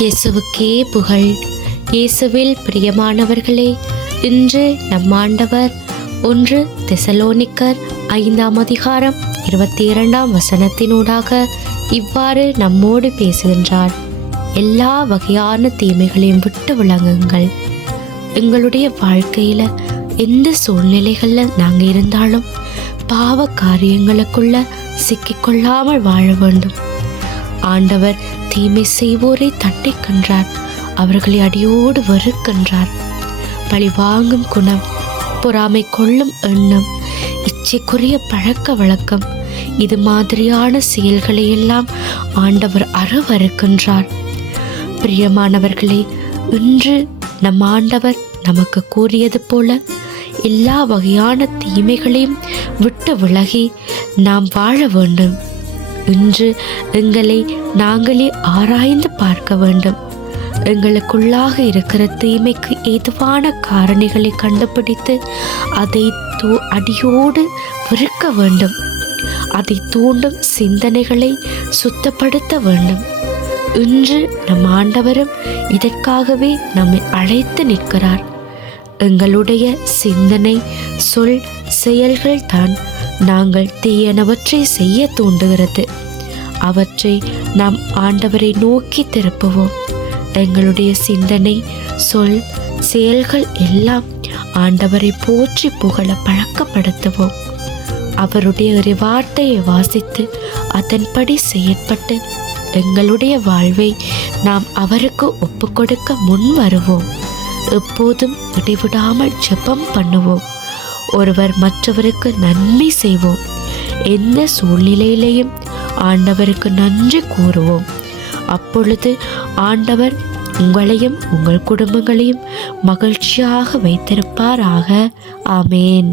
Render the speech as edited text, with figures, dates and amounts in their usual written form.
இயேசுவுக்கே புகழ். இயேசுவில் பிரியமானவர்களே, இன்று நம் ஆண்டவர் 1 தெசலோனிக்கர் 5ஆம் அதிகாரம் 22ஆம் வசனத்தினூடாக இவ்வாறு நம்மோடு பேசுகின்றார். எல்லா வகையான தீமைகளையும் விட்டு விளங்குங்கள். எங்களுடைய வாழ்க்கையில் எந்த சூழ்நிலைகளில் நாங்கள் இருந்தாலும் பாவ காரியங்களுக்குள்ள சிக்கிக்கொள்ளாமல் வாழ வேண்டும். ஆண்டவர் தீமை செய்வோரை தட்டிக்கின்றார், அவர்களை அடியோடு வெறுக்கின்றார். பழி வாங்கும் குணம், பொறாமை கொள்ளும் எண்ணம், இச்சைக்குரிய பழக்க வழக்கம், இது மாதிரியான செயல்களை எல்லாம் ஆண்டவர் அருவருக்கின்றார். பிரியமானவர்களே, இன்று நம் ஆண்டவர் நமக்கு கூறியது போல எல்லா வகையான தீமைகளையும் விட்டு விலகி நாம் வாழ வேண்டும். இன்று எங்களை நாங்களே ஆராய்ந்து பார்க்க வேண்டும். எங்களுக்குள்ளாக இருக்கிற தீமைக்கு ஏதுவான காரணிகளை கண்டுபிடித்து அதை அடியோடு வெறுக்க வேண்டும். அதை தூண்டும் சிந்தனைகளை சுத்தப்படுத்த வேண்டும். இன்று நம் ஆண்டவரும் இதற்காகவே நம்மை அழைத்து நிற்கிறார். எங்களுடைய சிந்தனை, சொல், செயல்கள் தான் நாங்கள் தீயனவற்றை செய்ய தூண்டுகிறது. அவற்றை நாம் ஆண்டவரை நோக்கி திருப்புவோம். எங்களுடைய சிந்தனை, சொல், செயல்கள் எல்லாம் ஆண்டவரை போற்றி புகழ பழக்கப்படுத்துவோம். அவருடைய வார்த்தையை வாசித்து அதன்படி செயற்பட்டு எங்களுடைய வாழ்வை நாம் அவருக்கு ஒப்பு கொடுக்க முன் வருவோம். எப்போதும் இடைவிடாமல் ஜெபம் பண்ணுவோம். ஒருவர் மற்றவருக்கு நன்மை செய்வோம். எந்த சூழ்நிலையிலையும் ஆண்டவருக்கு நன்றி கூறுவோம். அப்பொழுது ஆண்டவர் உங்களையும் உங்கள் குடும்பங்களையும் மகிழ்ச்சியாக வைத்திருப்பாராக. ஆமேன்.